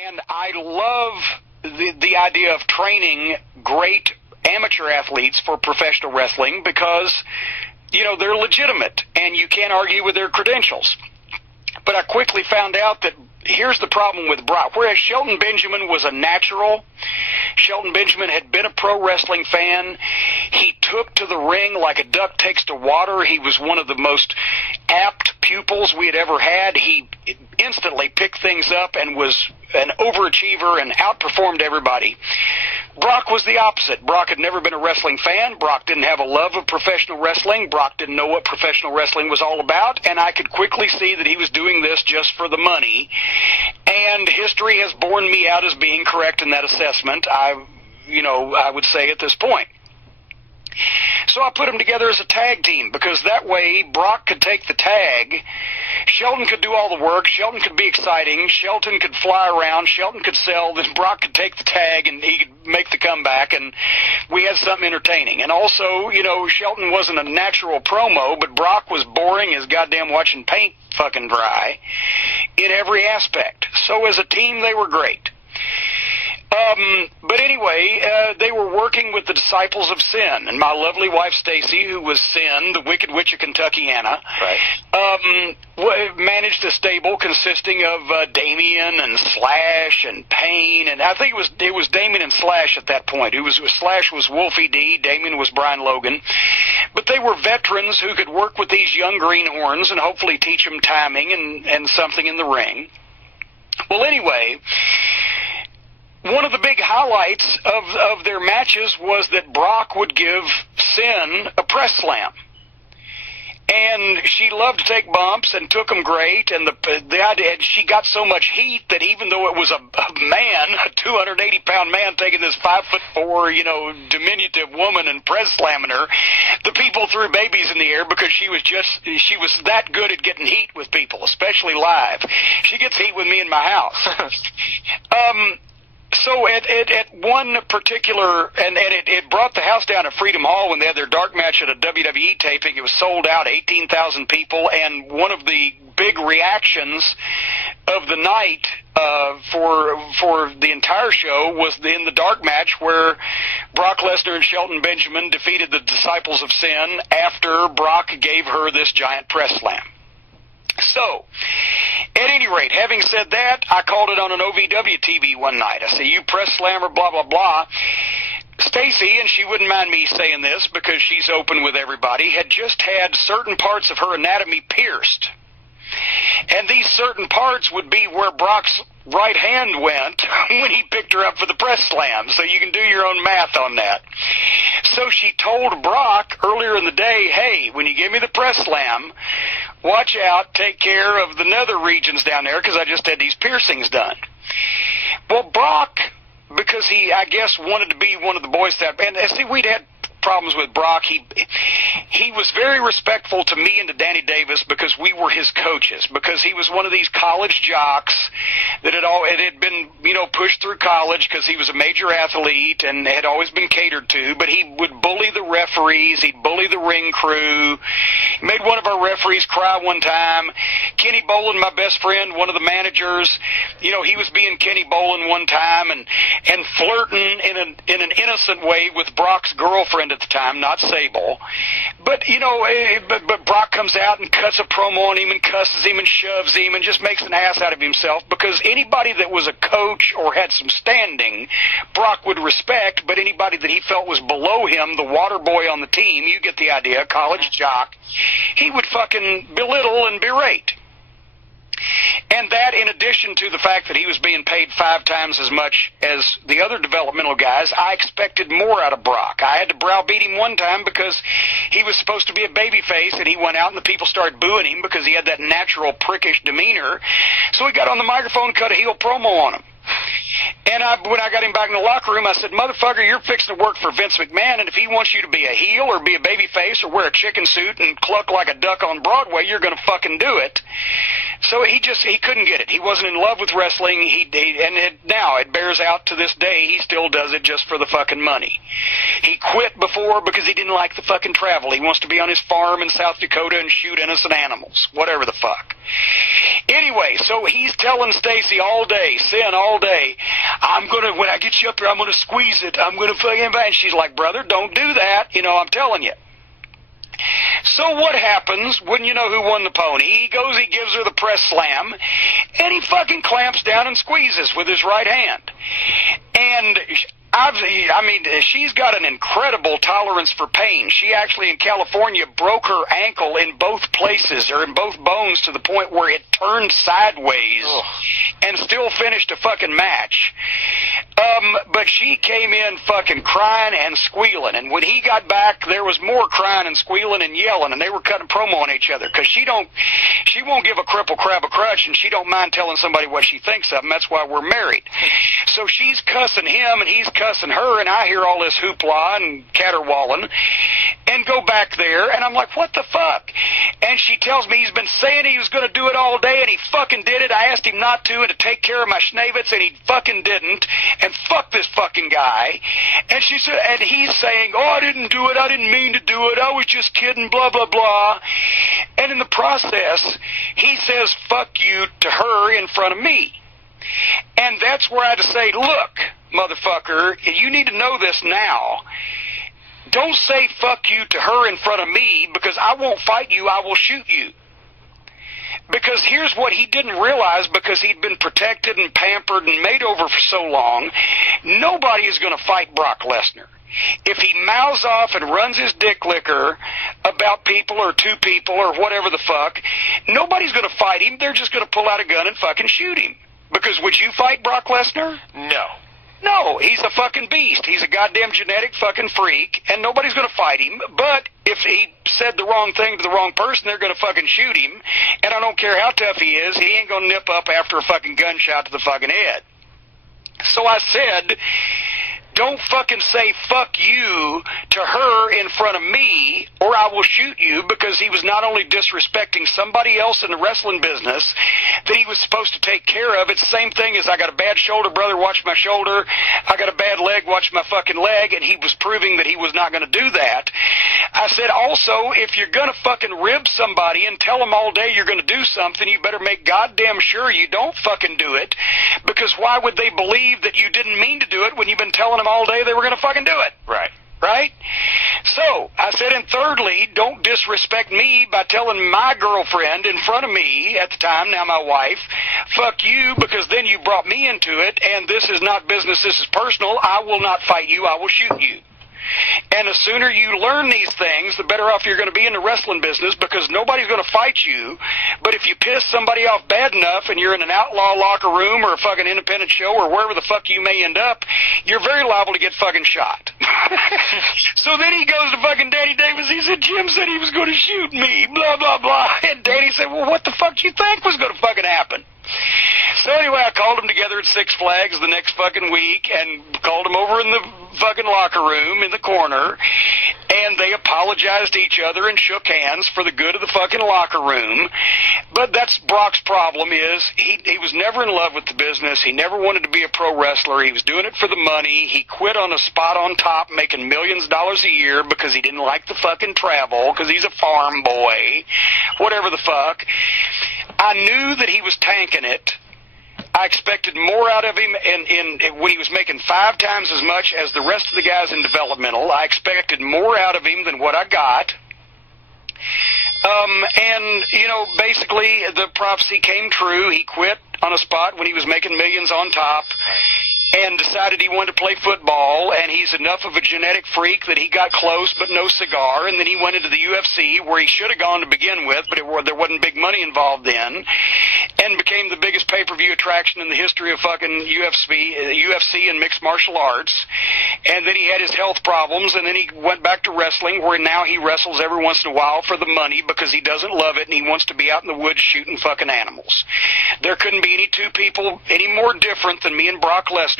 And I love the idea of training great amateur athletes for professional wrestling because, you know, they're legitimate and you can't argue with their credentials. But I quickly found out that here's the problem with Brock. Whereas Shelton Benjamin was a natural, Shelton Benjamin had been a pro wrestling fan. He took to the ring like a duck takes to water. He was one of the most apt pupils we had ever had. He instantly picked things up and was an overachiever and outperformed everybody. Brock was the opposite. Brock had never been a wrestling fan. Brock didn't have a love of professional wrestling. Brock didn't know what professional wrestling was all about, and I could quickly see that he was doing this just for the money. And history has borne me out as being correct in that assessment, I would say at this point. So I put them together as a tag team because that way Brock could take the tag, Shelton could do all the work, Shelton could be exciting, Shelton could fly around, Shelton could sell, then Brock could take the tag and he could make the comeback, and we had something entertaining. And also, you know, Shelton wasn't a natural promo, but Brock was boring as goddamn watching paint fucking dry in every aspect. So as a team, they were great. But anyway, they were working with the Disciples of Sin, and my lovely wife Stacy, who was Sin, the Wicked Witch of Kentuckiana, right, managed a stable consisting of Damien and Slash and Payne, and I think it was Damien and Slash at that point. Slash was Wolfie D, Damien was Brian Logan, but they were veterans who could work with these young greenhorns and hopefully teach them timing and something in the ring. Well, anyway, one of the big highlights of their matches was that Brock would give Sin a press slam. And she loved to take bumps and took them great, and the idea, she got so much heat that even though it was a man, a 280-pound man taking this 5'4", you know, diminutive woman and press slamming her, the people threw babies in the air because she was that good at getting heat with people, especially live. She gets heat with me in my house. So at one particular, and it brought the house down at Freedom Hall when they had their dark match at a WWE taping. It was sold out, 18,000 people, and one of the big reactions of the night for the entire show was in the dark match where Brock Lesnar and Shelton Benjamin defeated the Disciples of Sin after Brock gave her this giant press slam. So, at any rate, having said that, I called it on an OVW TV one night. I said, you press slammer, blah, blah, blah. Stacy, and she wouldn't mind me saying this because she's open with everybody, had just had certain parts of her anatomy pierced. And these certain parts would be where Brock's right hand went when he picked her up for the press slam. So you can do your own math on that. So she told Brock earlier in the day, hey, when you give me the press slam, watch out, take care of the nether regions down there because I just had these piercings done. Well, Brock, because he, I guess, wanted to be one of the boys that, and see, we'd had problems with Brock. He was very respectful to me and to Danny Davis because we were his coaches, because he was one of these college jocks that had been, you know, pushed through college because he was a major athlete and had always been catered to, but he would bully the referees, he'd bully the ring crew. He made one of our referees cry one time. Kenny Bolin, my best friend, one of the managers, you know, he was being Kenny Bolin one time and flirting in an innocent way with Brock's girlfriend at the time, not Sable. But, you know, but Brock comes out and cuts a promo on him and cusses him and shoves him and just makes an ass out of himself, because anybody that was a coach or had some standing, Brock would respect, but anybody that he felt was below him, the water boy on the team, you get the idea, college jock, he would fucking belittle and berate. And that, in addition to the fact that he was being paid 5 times as much as the other developmental guys, I expected more out of Brock. I had to browbeat him one time because he was supposed to be a babyface, and he went out and the people started booing him because he had that natural prickish demeanor. So he got on the microphone and cut a heel promo on him. And when I got him back in the locker room, I said, motherfucker, you're fixing to work for Vince McMahon, and if he wants you to be a heel or be a baby face or wear a chicken suit and cluck like a duck on Broadway, you're going to fucking do it. So he couldn't get it. He wasn't in love with wrestling. Now it bears out to this day. He still does it just for the fucking money. He quit before because he didn't like the fucking travel. He wants to be on his farm in South Dakota and shoot innocent animals. Whatever the fuck. Anyway, so he's telling Stacy all day, Sin all day, when I get you up there, I'm gonna squeeze it. I'm gonna fucking, and she's like, brother, don't do that. I'm telling you. So what happens when you know who won the pony? He goes, he gives her the press slam, and he fucking clamps down and squeezes with his right hand. And she's got an incredible tolerance for pain. She actually in California broke her ankle in both places, or in both bones, to the point where it turned sideways and still finished a fucking match. But she came in fucking crying and squealing, and when he got back, there was more crying and squealing and yelling, and they were cutting promo on each other, because she won't give a cripple crab a crutch, and she don't mind telling somebody what she thinks of him. That's why we're married. So she's cussing him, and he's cussing her, and I hear all this hoopla and caterwauling, and go back there, and I'm like, what the fuck? And she tells me he's been saying he was going to do it all day, and he fucking did it. I asked him not to, and to take care of my schnavitz, and he fucking didn't, and fuck this fucking guy. And she said, and he's saying, I didn't do it, I didn't mean to do it, I was just kidding, blah, blah, blah. And in the process, he says, fuck you to her in front of me. And that's where I had to say, look, motherfucker, you need to know this now. Don't say fuck you to her in front of me, because I won't fight you, I will shoot you. Because here's what he didn't realize, because he'd been protected and pampered and made over for so long, nobody is going to fight Brock Lesnar. If he mouths off and runs his dick liquor about people or two people or whatever the fuck, nobody's going to fight him. They're just going to pull out a gun and fucking shoot him. Because would you fight Brock Lesnar? No. No, he's a fucking beast. He's a goddamn genetic fucking freak, and nobody's going to fight him. But if he said the wrong thing to the wrong person, they're going to fucking shoot him. And I don't care how tough he is, he ain't going to nip up after a fucking gunshot to the fucking head. So I said, don't fucking say fuck you to her in front of me, or I will shoot you, because he was not only disrespecting somebody else in the wrestling business that he was supposed to take care of. It's the same thing as I got a bad shoulder, brother, watch my shoulder. I got a bad leg, watch my fucking leg, and he was proving that he was not going to do that. I said, also, if you're going to fucking rib somebody and tell them all day you're going to do something, you better make goddamn sure you don't fucking do it, because why would they believe that you didn't mean to do it when you've been telling them all day they were going to fucking do it? Right? So, I said, and thirdly, don't disrespect me by telling my girlfriend in front of me at the time, now my wife, fuck you, because then you brought me into it, and this is not business, this is personal. I will not fight you, I will shoot you. And the sooner you learn these things, the better off you're going to be in the wrestling business, because nobody's going to fight you. But if you piss somebody off bad enough and you're in an outlaw locker room or a fucking independent show or wherever the fuck you may end up, you're very liable to get fucking shot. So then he goes to fucking Danny Davis. He said, Jim said he was going to shoot me, blah, blah, blah. And Danny said, well, what the fuck do you think was going to fucking happen? So anyway, I called them together at Six Flags the next fucking week and called them over in the fucking locker room in the corner, and they apologized to each other and shook hands for the good of the fucking locker room. But that's Brock's problem, is he was never in love with the business. He never wanted to be a pro wrestler. He was doing it for the money. He quit on a spot on top making millions of dollars a year because he didn't like the fucking travel, because he's a farm boy, whatever the fuck. I knew that he was tanking it. I expected more out of him when he was making 5 times as much as the rest of the guys in developmental. I expected more out of him than what I got. And, basically the prophecy came true. He quit on a spot when he was making millions on top and decided he wanted to play football, and he's enough of a genetic freak that he got close but no cigar, and then he went into the UFC, where he should have gone to begin with, but there wasn't big money involved then, and became the biggest pay-per-view attraction in the history of fucking UFC and mixed martial arts. And then he had his health problems, and then he went back to wrestling, where now he wrestles every once in a while for the money because he doesn't love it, and he wants to be out in the woods shooting fucking animals. There couldn't be any two people any more different than me and Brock Lesnar.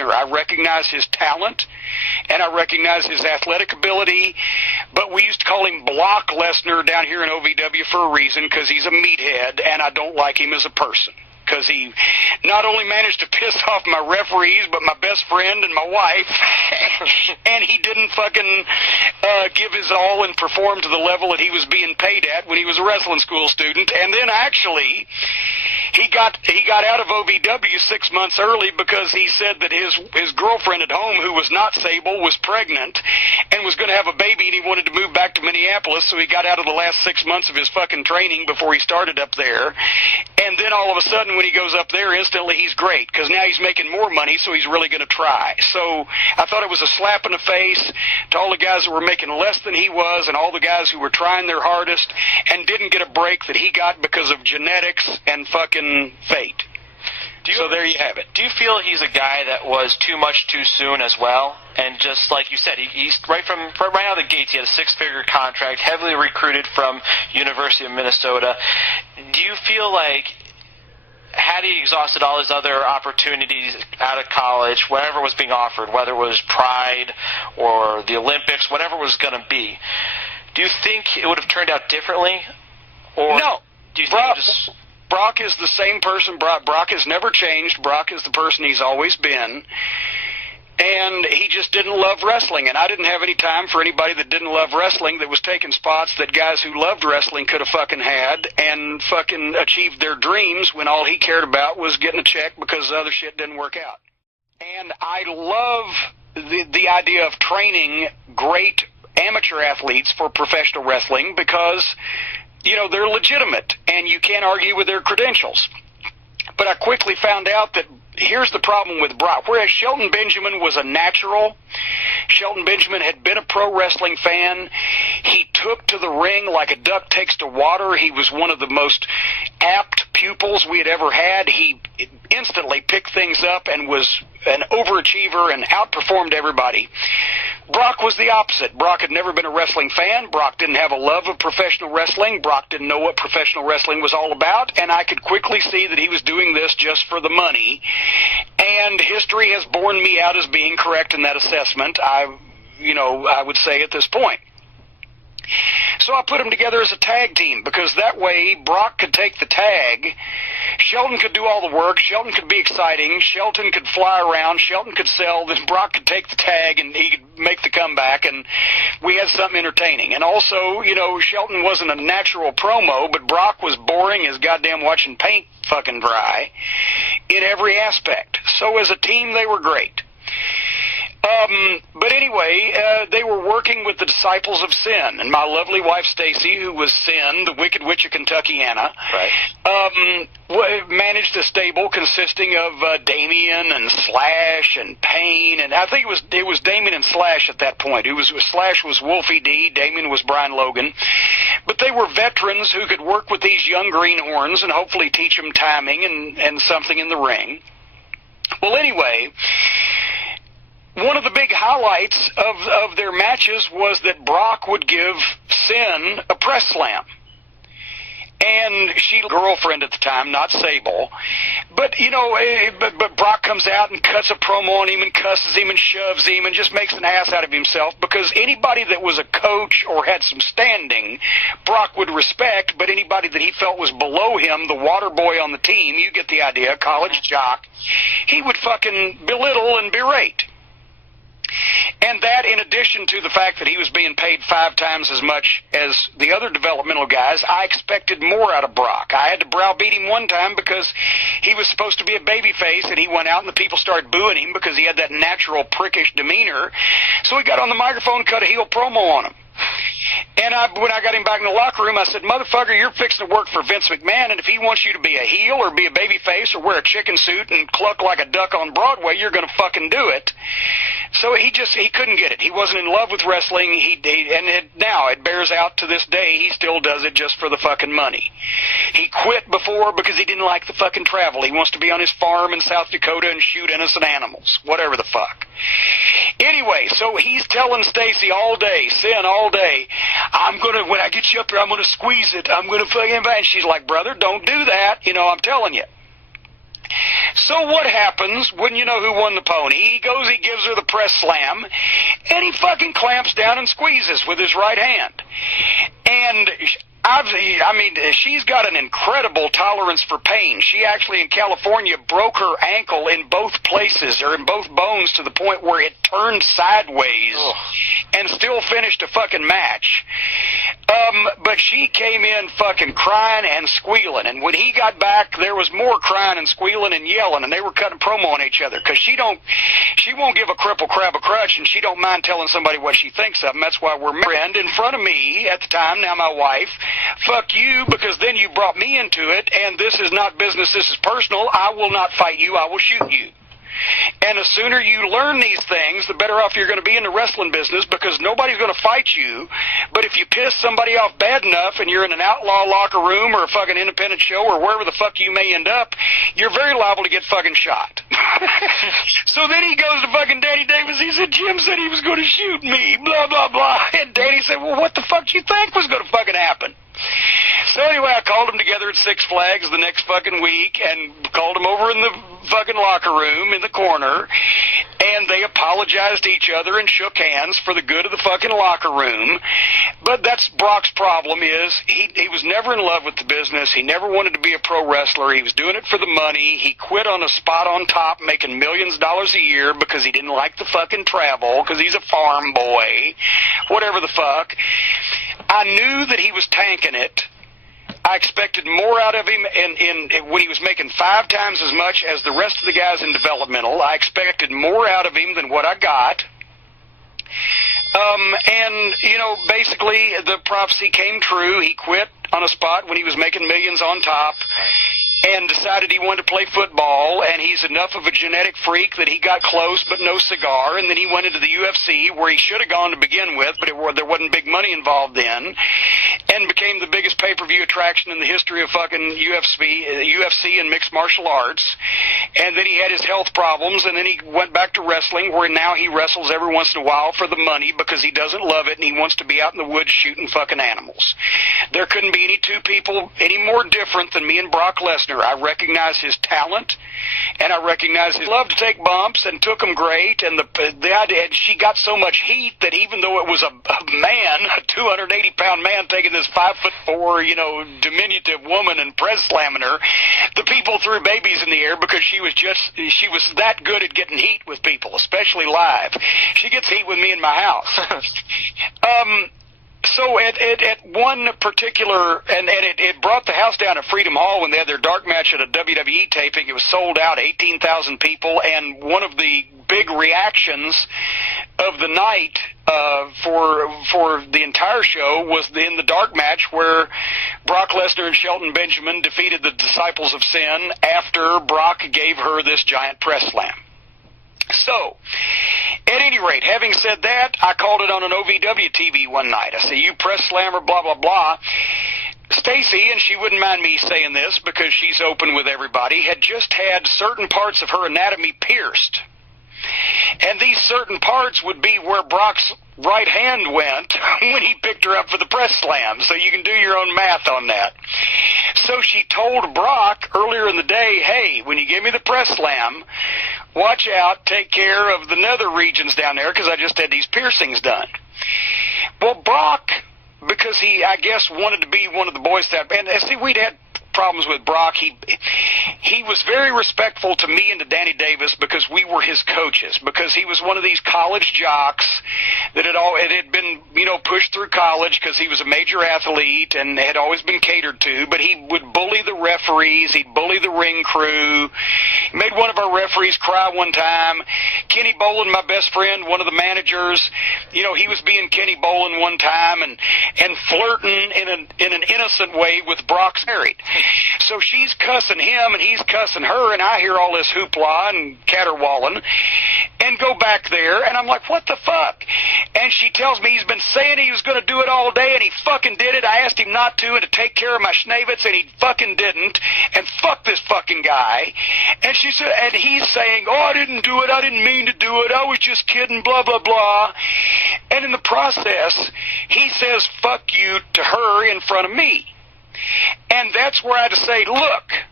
Lesnar. I recognize his talent, and I recognize his athletic ability, but we used to call him Block Lesnar down here in OVW for a reason, because he's a meathead, and I don't like him as a person. Because he not only managed to piss off my referees, but my best friend and my wife, and he didn't fucking give his all and perform to the level that he was being paid at when he was a wrestling school student. And then actually, he got out of OVW 6 months early because he said that his girlfriend at home, who was not Sable, was pregnant and was going to have a baby, and he wanted to move back to Minneapolis, so he got out of the last 6 months of his fucking training before he started up there. And then all of a sudden, when he goes up there, instantly he's great, because now he's making more money, so he's really going to try. So I thought it was a slap in the face to all the guys that were making less than he was, and all the guys who were trying their hardest and didn't get a break that he got because of genetics and fucking fate. So there you have it. Do you feel he's a guy that was too much too soon as well? And just like you said, he's right out of the gates, he had a 6-figure contract, heavily recruited from University of Minnesota. Do you feel like, had he exhausted all his other opportunities out of college, whatever was being offered, whether it was Pride or the Olympics, whatever it was going to be, do you think it would have turned out differently? Or no. Do you think Brock is the same person. Brock has never changed. Brock is the person he's always been. And he just didn't love wrestling. And I didn't have any time for anybody that didn't love wrestling that was taking spots that guys who loved wrestling could have fucking had and fucking achieved their dreams when all he cared about was getting a check because the other shit didn't work out. And I love the idea of training great amateur athletes for professional wrestling because, you know, they're legitimate and you can't argue with their credentials. But I quickly found out that here's the problem with Brock. Whereas Shelton Benjamin was a natural, Shelton Benjamin had been a pro wrestling fan. He took to the ring like a duck takes to water. He was one of the most apt pupils we had ever had. He instantly picked things up and was an overachiever and outperformed everybody. Brock was the opposite. Brock had never been a wrestling fan. Brock didn't have a love of professional wrestling. Brock didn't know what professional wrestling was all about, and I could quickly see that he was doing this just for the money. And history has borne me out as being correct in that assessment, I would say at this point. So I put them together as a tag team because that way Brock could take the tag, Shelton could do all the work, Shelton could be exciting, Shelton could fly around, Shelton could sell, then Brock could take the tag and he could make the comeback, and we had something entertaining. And also, you know, Shelton wasn't a natural promo, but Brock was boring as goddamn watching paint fucking dry in every aspect. So as a team, they were great. But anyway, they were working with the Disciples of Sin, and my lovely wife Stacy, who was Sin, the Wicked Witch of Kentuckiana, managed a stable consisting of Damien and Slash and Payne, and I think it was Damien and Slash at that point. Slash was Wolfie D, Damien was Brian Logan, but they were veterans who could work with these young greenhorns and hopefully teach them timing and something in the ring. Well, anyway, one of the big highlights of their matches was that Brock would give Sin a press slam. And she girlfriend at the time, not Sable. But, you know, but Brock comes out and cuts a promo on him and cusses him and shoves him and just makes an ass out of himself, because anybody that was a coach or had some standing, Brock would respect, but anybody that he felt was below him, the water boy on the team, you get the idea, college jock, he would fucking belittle and berate. And that, in addition to the fact that he was being paid 5 times as much as the other developmental guys, I expected more out of Brock. I had to browbeat him one time because he was supposed to be a babyface, and he went out and the people started booing him because he had that natural prickish demeanor. So he got on the microphone and cut a heel promo on him. And when I got him back in the locker room, I said, motherfucker, you're fixing to work for Vince McMahon, and if he wants you to be a heel or be a baby face or wear a chicken suit and cluck like a duck on Broadway, you're going to fucking do it. So he couldn't get it. He wasn't in love with wrestling. Now it bears out to this day. He still does it just for the fucking money. He quit before because he didn't like the fucking travel. He wants to be on his farm in South Dakota and shoot innocent animals. Whatever the fuck. Anyway, so he's telling Stacy all day, Sin all day, when I get you up there, I'm gonna squeeze it. I'm gonna fucking, and she's like, brother, don't do that. You know, I'm telling you. So what happens when you know who won the pony? He goes, he gives her the press slam, and he fucking clamps down and squeezes with his right hand. And she's got an incredible tolerance for pain. She actually in California broke her ankle in both places, or in both bones, to the point where it turned sideways and still finished a fucking match. But she came in fucking crying and squealing, and when he got back, there was more crying and squealing and yelling, and they were cutting promo on each other, because she won't give a cripple crab a crutch, and she don't mind telling somebody what she thinks of them. That's why we're married. In front of me at the time, now my wife, fuck you, because then you brought me into it, and this is not business, this is personal. I will not fight you, I will shoot you. And the sooner you learn these things, the better off you're going to be in the wrestling business, because nobody's going to fight you. But if you piss somebody off bad enough and you're in an outlaw locker room or a fucking independent show or wherever the fuck you may end up, you're very liable to get fucking shot. So then he goes to fucking Danny Davis. He said, Jim said he was going to shoot me, blah, blah, blah. And Danny said, well, what the fuck do you think was going to fucking happen? So anyway, I called them together at Six Flags the next fucking week and called them over in the fucking locker room in the corner, and they apologized to each other and shook hands for the good of the fucking locker room. But that's Brock's problem, is he was never in love with the business. He never wanted to be a pro wrestler. He was doing it for the money. He quit on a spot on top making millions of dollars a year because he didn't like the fucking travel, because he's a farm boy, whatever the fuck. I knew that he was tanking it. I expected more out of him when he was making 5 times as much as the rest of the guys in developmental. I expected more out of him than what I got. And, you know, basically the prophecy came true. He quit on a spot when he was making millions on top and decided he wanted to play football, and he's enough of a genetic freak that he got close but no cigar, and then he went into the UFC, where he should have gone to begin with, but there wasn't big money involved then, and became the biggest pay-per-view attraction in the history of fucking UFC and mixed martial arts. And then he had his health problems, and then he went back to wrestling, where now he wrestles every once in a while for the money because he doesn't love it, and he wants to be out in the woods shooting fucking animals. There couldn't be any two people any more different than me and Brock Lesnar. I recognize his talent, and I recognize his love to take bumps, and took them great, and the idea, and she got so much heat that even though it was a man, a 280-pound man taking this 5'4", you know, diminutive woman and press slamming her, the people threw babies in the air because she was that good at getting heat with people, especially live. She gets heat with me in my house. So at one particular, and it brought the house down at Freedom Hall when they had their dark match at a WWE taping. It was sold out, 18,000 people, and one of the big reactions of the night for the entire show was in the dark match, where Brock Lesnar and Shelton Benjamin defeated the Disciples of Sin after Brock gave her this giant press slam. So, at any rate, having said that, I called it on an OVW TV one night. I said, you press slammer, blah, blah, blah. Stacy, and she wouldn't mind me saying this because she's open with everybody, had just had certain parts of her anatomy pierced. And these certain parts would be where Brock's right hand went when he picked her up for the press slam. So you can do your own math on that. So she told Brock earlier in the day, hey, when you give me the press slam, watch out, take care of the nether regions down there, because I just had these piercings done. Well, Brock, because he, I guess, wanted to be one of the boys that, and see, we'd had problems with Brock. He was very respectful to me and to Danny Davis because we were his coaches, because he was one of these college jocks that had been, you know, pushed through college because he was a major athlete and had always been catered to, but he would bully the referees, he'd bully the ring crew. He made one of our referees cry one time. Kenny Bolin, my best friend, one of the managers, you know, he was being Kenny Bolin one time and flirting in an innocent way with Brock's married. So she's cussing him, and he's cussing her, and I hear all this hoopla and caterwauling, and go back there, and I'm like, what the fuck? And she tells me he's been saying he was going to do it all day, and he fucking did it. I asked him not to, and to take care of my schnavitz, and he fucking didn't, and fuck this fucking guy. And she said, and he's saying, oh, I didn't do it, I didn't mean to do it, I was just kidding, blah, blah, blah. And in the process, he says, fuck you to her in front of me. And that's where I had to say, look,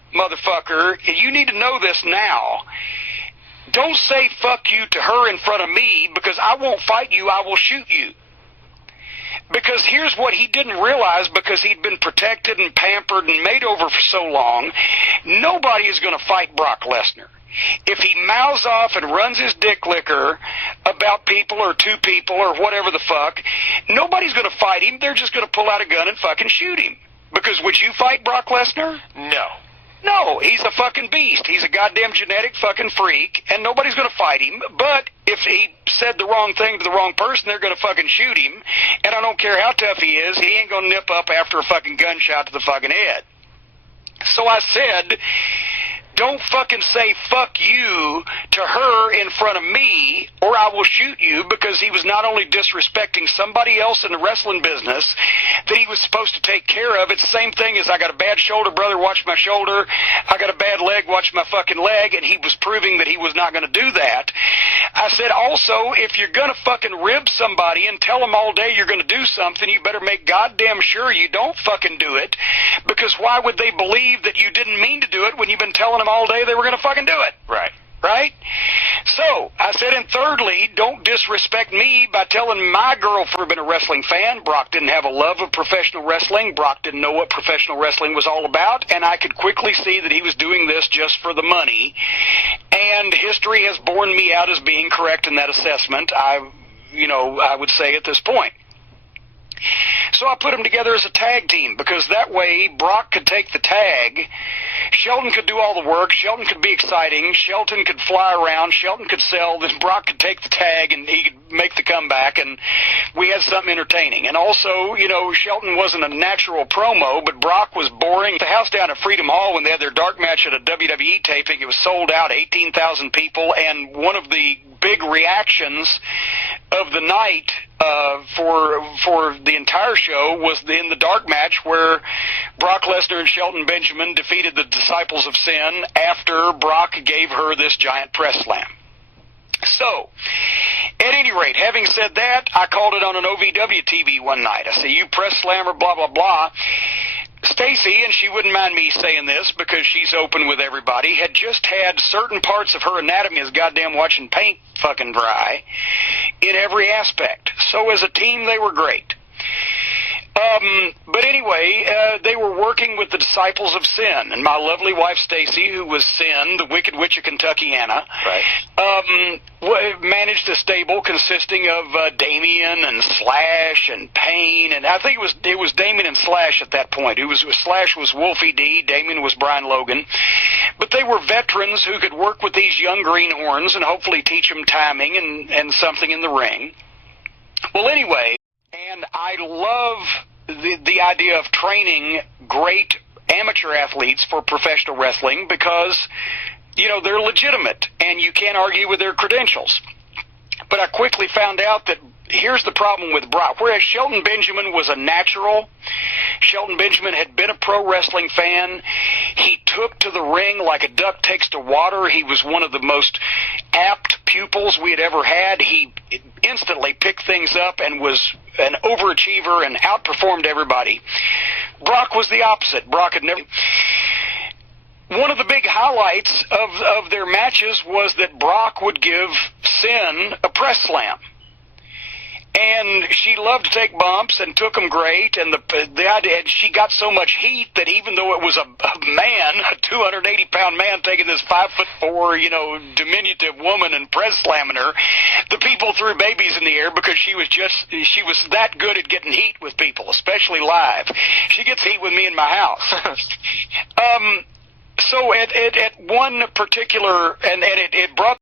motherfucker, you need to know this now. Don't say fuck you to her in front of me, because I won't fight you, I will shoot you. Because here's what he didn't realize, because he'd been protected and pampered and made over for so long, nobody is going to fight Brock Lesnar. If he mouths off and runs his dick liquor about people or two people or whatever the fuck, nobody's going to fight him. They're just going to pull out a gun and fucking shoot him. Because would you fight Brock Lesnar? No. No, he's a fucking beast. He's a goddamn genetic fucking freak, and nobody's going to fight him. But if he said the wrong thing to the wrong person, they're going to fucking shoot him. And I don't care how tough he is, he ain't going to nip up after a fucking gunshot to the fucking head. So I said, don't fucking say fuck you to her in front of me, or I will shoot you, because he was not only disrespecting somebody else in the wrestling business that he was supposed to take care of. It's the same thing as I got a bad shoulder, brother, watch my shoulder. I got a bad leg, watch my fucking leg, and he was proving that he was not going to do that. I said, also, if you're going to fucking rib somebody and tell them all day you're going to do something, you better make goddamn sure you don't fucking do it, because why would they believe that you didn't mean to do it when you've been telling them all day they were going to fucking do it? Right. Right? So, I said, and thirdly, don't disrespect me by telling my girlfriend been a wrestling fan. Brock didn't have a love of professional wrestling. Brock didn't know what professional wrestling was all about, and I could quickly see that he was doing this just for the money. And history has borne me out as being correct in that assessment, I would say at this point. So I put them together as a tag team, because that way Brock could take the tag, Shelton could do all the work, Shelton could be exciting, Shelton could fly around, Shelton could sell, then Brock could take the tag and he could make the comeback, and we had something entertaining. And also, Shelton wasn't a natural promo, but Brock was boring. The house down at Freedom Hall, when they had their dark match at a WWE taping, it was sold out, 18,000 people, and one of the big reactions of the night for the entire show was in the dark match where Brock Lesnar and Shelton Benjamin defeated the Disciples of Sin after Brock gave her this giant press slam. So, at any rate, having said that, I called it on an OVW TV one night. I said, you press slammer, blah, blah, blah. Stacy, and she wouldn't mind me saying this because she's open with everybody, had just had certain parts of her anatomy as goddamn watching paint fucking dry in every aspect. So as a team, they were great. But anyway, they were working with the Disciples of Sin, and my lovely wife Stacy, who was Sin, the Wicked Witch of Kentuckiana, right, managed a stable consisting of Damien and Slash and Payne, and I think it was Damien and Slash at that point. Slash was Wolfie D, Damien was Brian Logan, but they were veterans who could work with these young greenhorns and hopefully teach them timing and something in the ring. Well, anyway, and I love the idea of training great amateur athletes for professional wrestling because, they're legitimate and you can't argue with their credentials. But I quickly found out that here's the problem with Brock. Whereas Shelton Benjamin was a natural, Shelton Benjamin had been a pro wrestling fan. He took to the ring like a duck takes to water. He was one of the most apt pupils we had ever had. He instantly picked things up and was an overachiever and outperformed everybody. Brock was the opposite. Brock had never... One of the big highlights of their matches was that Brock would give Sin a press slam. And she loved to take bumps and took them great, and the idea, she got so much heat that even though it was a man, a 280-pound man taking this 5'4", diminutive woman and press slamming her, the people threw babies in the air because she was that good at getting heat with people, especially live. She gets heat with me in my house. So at one particular, and it brought